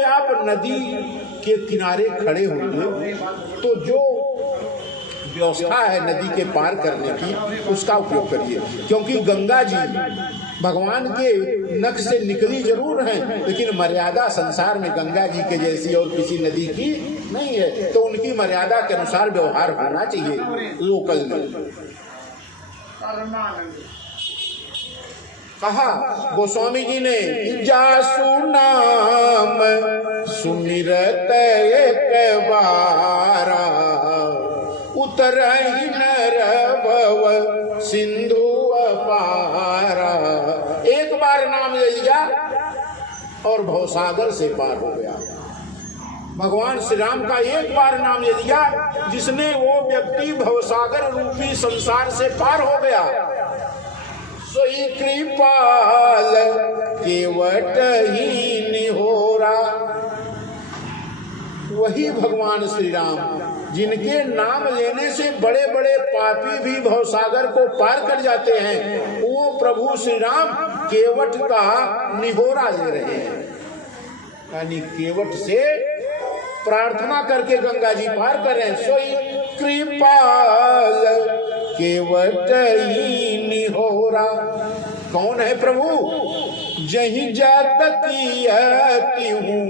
में आप नदी के किनारे खड़े होंगे तो जो व्यवस्था है नदी के पार करने की उसका उपयोग करिए, क्योंकि गंगा जी भगवान के नख से निकली जरूर हैं, लेकिन मर्यादा संसार में गंगा जी के जैसी और किसी नदी की नहीं है, तो उनकी मर्यादा के अनुसार व्यवहार होना चाहिए लोकल में। कहा गोस्वामी जी ने, जासु नाम सुमिरत एक बारा, उतरहि नर भव सिंधु अपारा। एक बार नाम ले लिया और भवसागर से पार हो गया। भगवान श्री राम का एक बार नाम ले लिया जिसने वो व्यक्ति भवसागर रूपी संसार से पार हो गया। सोई कृपाल केवट ही निहोरा। वही भगवान श्री राम जिनके नाम लेने से बड़े बड़े पापी भी भवसागर को पार कर जाते हैं, वो प्रभु श्री राम केवट का निहोरा ले रहे हैं, यानी केवट से प्रार्थना करके गंगा जी पार कर रहे हैं। सोई कृपाल केवट ही निहोरा। कौन है प्रभु? जहीं जात की हूँ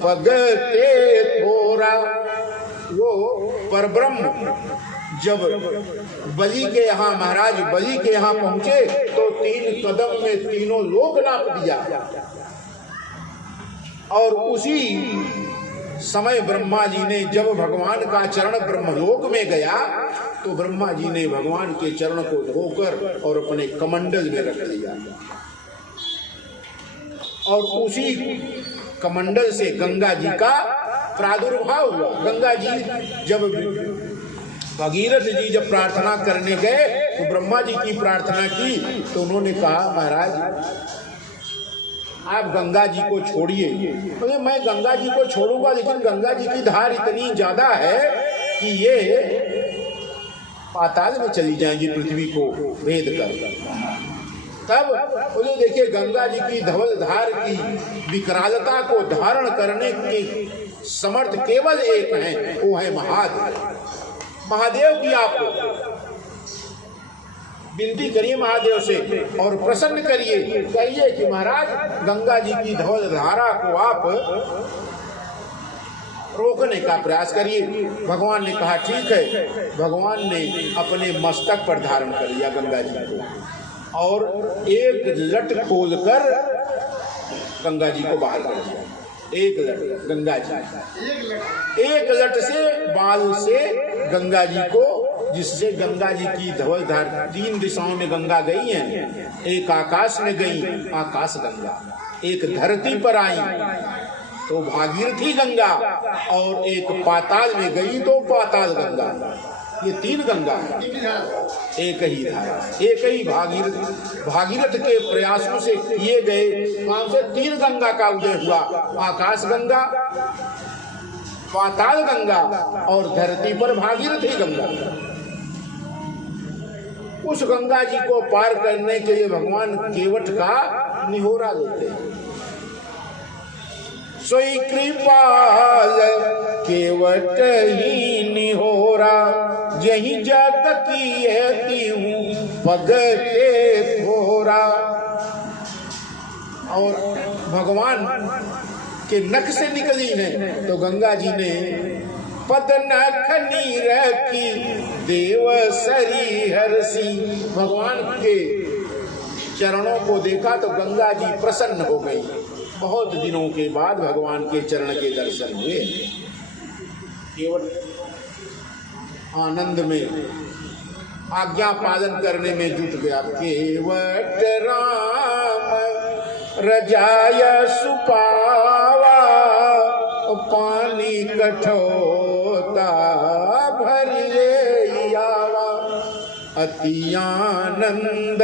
पगते थोरा। वो परब्रह्म जब बलि के यहाँ, महाराज बलि के यहाँ पहुंचे तो 3 कदम में तीनों लोक नाप दिया, और उसी समय ब्रह्मा जी ने जब भगवान का चरण ब्रह्मलोक में गया तो ब्रह्मा जी ने भगवान के चरण को धोकर और अपने कमंडल में रख लिया, और उसी कमंडल से गंगा जी का प्रादुर्भाव हुआ। गंगा जी जब भगीरथ जी जब प्रार्थना करने गए तो ब्रह्मा जी की प्रार्थना की तो उन्होंने कहा, महाराज आप गंगा जी को छोड़िए। तो मैं गंगा जी को छोड़ूंगा, लेकिन गंगा जी की धार इतनी ज्यादा है कि ये पाताल में चली जाएंगी पृथ्वी को भेद कर। तब बोले देखिए गंगा जी की धवल धार की विकरालता को धारण करने की समर्थ केवल एक है, वो है महादेव। महादेव की आप विनती करिए महादेव से और प्रसन्न करिए, कहिए कि महाराज गंगा जी की धवल धारा को आप रोकने का प्रयास करिए। भगवान ने कहा ठीक है। भगवान ने अपने मस्तक पर धारण कर लिया गंगा जी को और एक लट खोलकर गंगा जी को बाहर कर दिया। एक लट गंगा जी, एक लट से बाल से गंगा जी को, जिससे गंगा जी की धवल धार 3 दिशाओं में गंगा गई हैं। एक आकाश में गई, आकाश गंगा, एक धरती पर आई तो भागीरथी गंगा, और एक पाताल में गई तो पाताल गंगा। ये 3 गंगा है, एक ही धारा, एक ही भागीरथ के प्रयासों से किए गए वहां से 3 गंगा का उदय हुआ। आकाश गंगा, पाताल गंगा और धरती पर भागीरथी गंगा। उस गंगा जी को पार करने के लिए भगवान केवट का निहोरा लेते हैं। सोई कृपाल केवट ही निहोरा, यही जग की हूँ पगते थोरा। और भगवान के नख से निकली है तो गंगा जी ने पद नख नीर की देव सरी हरसी। भगवान के चरणों को देखा तो गंगा जी प्रसन्न हो गई। बहुत दिनों के बाद भगवान के चरण के दर्शन हुए। केवल आनंद में आज्ञा पालन करने में जुट गया। केवट राम रजाय सुपावा, पानी कठोता भरिए आवा। अति आनंद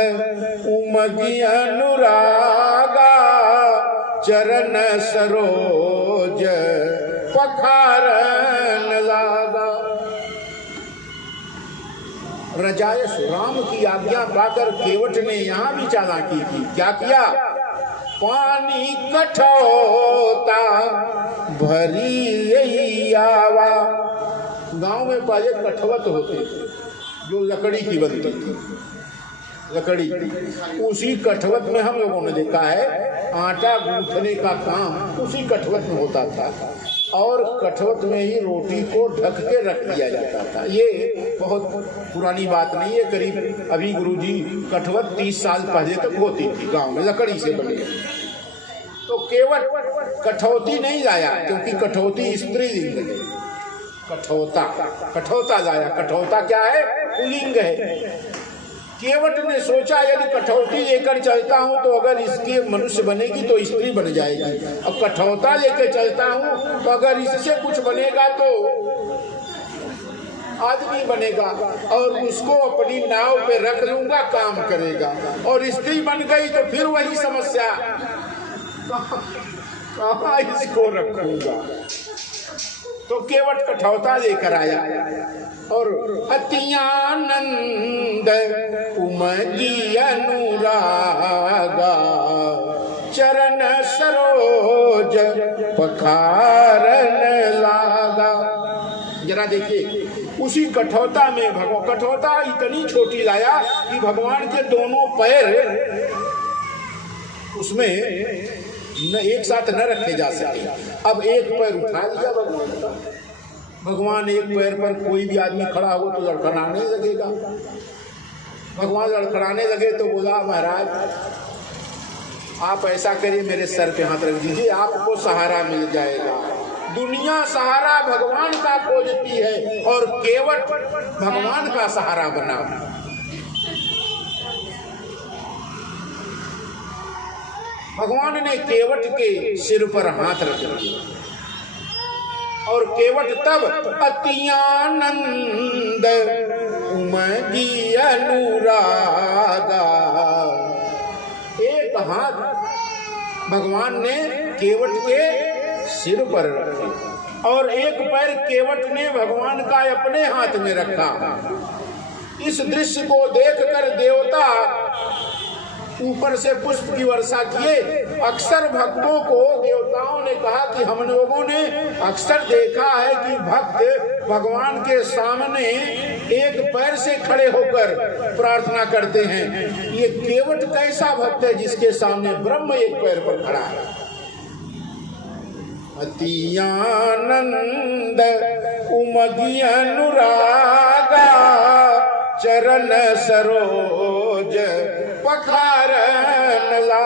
उमगी अनुरागा, चरण सरोज पखारन लागा। रजाय राम की आज्ञा पाकर केवट ने यहाँ भी चालाकी की। क्या किया? पानी कठोता भरी यही आवा। गांव में पहले कठवत होते थे जो लकड़ी की बनती थी, लकड़ी की। उसी कठवत में हम लोगों ने देखा है आटा गूंथने का काम उसी कठवत में होता था और कठवत में ही रोटी को ढक के रख दिया जाता था। ये बहुत पुरानी बात नहीं है, करीब अभी गुरुजी कठवत 30 साल पहले तक होती थी गांव में, लकड़ी से बनी। तो केवल कठौती नहीं लाया, क्योंकि कठौती स्त्रीलिंग है। कठौता, कठौता लाया। कठौता क्या है? पुल्लिंग है। केवट ने सोचा यदि कठौती लेकर चलता हूँ तो अगर इसके मनुष्य बनेगी तो स्त्री बन जाएगी, अब कठौता लेकर चलता हूँ तो अगर इससे कुछ बनेगा तो आदमी बनेगा और उसको अपनी नाव पे रख लूंगा, काम करेगा। और स्त्री बन गई तो फिर वही समस्या, कहाँ इसको रखूंगा। तो केवट कठौता लेकर आया और अत्यानंद उमगी अनुरागा चरण सरोज पखारन लागा। जरा देखिए उसी कठौता में भगवान, कठौता इतनी छोटी लाया कि भगवान के दोनों पैर उसमें एक साथ न रखे जा सके। अब एक पैर उठा लिया भगवान का। भगवान एक पैर पर कोई भी आदमी खड़ा हो तो लड़खड़ाने लगेगा। भगवान लड़खड़ाने लगे तो बोला महाराज आप ऐसा करिए, मेरे सर पे हाथ रख दीजिए, आपको सहारा मिल जाएगा। दुनिया सहारा भगवान का खोजती है और केवट भगवान का सहारा बना। भगवान ने केवट के सिर पर हाथ रख दिया और केवट तब अत्यानंद उमगी अनुरागा। एक हाथ भगवान ने केवट के सिर पर रखा और एक पैर केवट ने भगवान का अपने हाथ में रखा। इस दृश्य को देखकर देवता ऊपर से पुष्प की वर्षा किए। अक्सर भक्तों को देवताओं ने कहा कि हम लोगों ने अक्सर देखा है कि भक्त भगवान के सामने एक पैर से खड़े होकर प्रार्थना करते हैं। ये केवट कैसा भक्त है जिसके सामने ब्रह्म एक पैर पर खड़ा है। अतियानंद उमगी अनुरागा चरण सरोज पखारन ला।